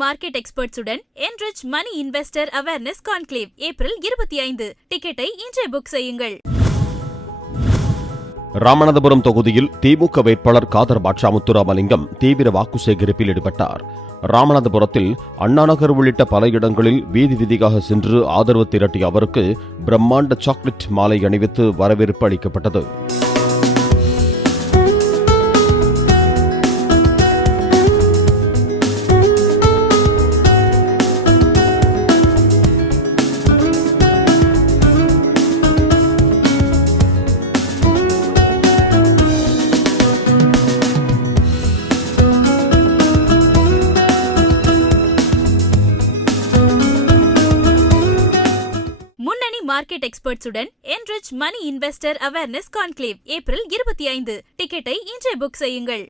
Market எக்ஸ்பர்ட்ஸுடன் enrich money investor awareness conclave April 25. டிக்கெட்டை இன்றே book செய்யுங்கள். ராமநாதபுரம் தொகுதியில் திமுக வேட்பாளர் காதர் பாட்ஷா முத்துராமலிங்கம் தீவிர வாக்கு சேகரிப்பில் ஈடுபட்டார். ராமநாதபுரத்தில் அண்ணாநகர் உள்ளிட்ட பல இடங்களில் வீதி வீதியாக சென்று ஆதரவு திரட்டிய அவருக்கு பிரம்மாண்ட சாக்லேட் மாலை அணிவித்து வரவேற்பு அளிக்கப்பட்டது. Market எக்ஸ்பர்ட்ஸுடன் enrich money investor awareness conclave April 25. டிக்கெட்டை இன்றே புக் செய்யுங்கள்.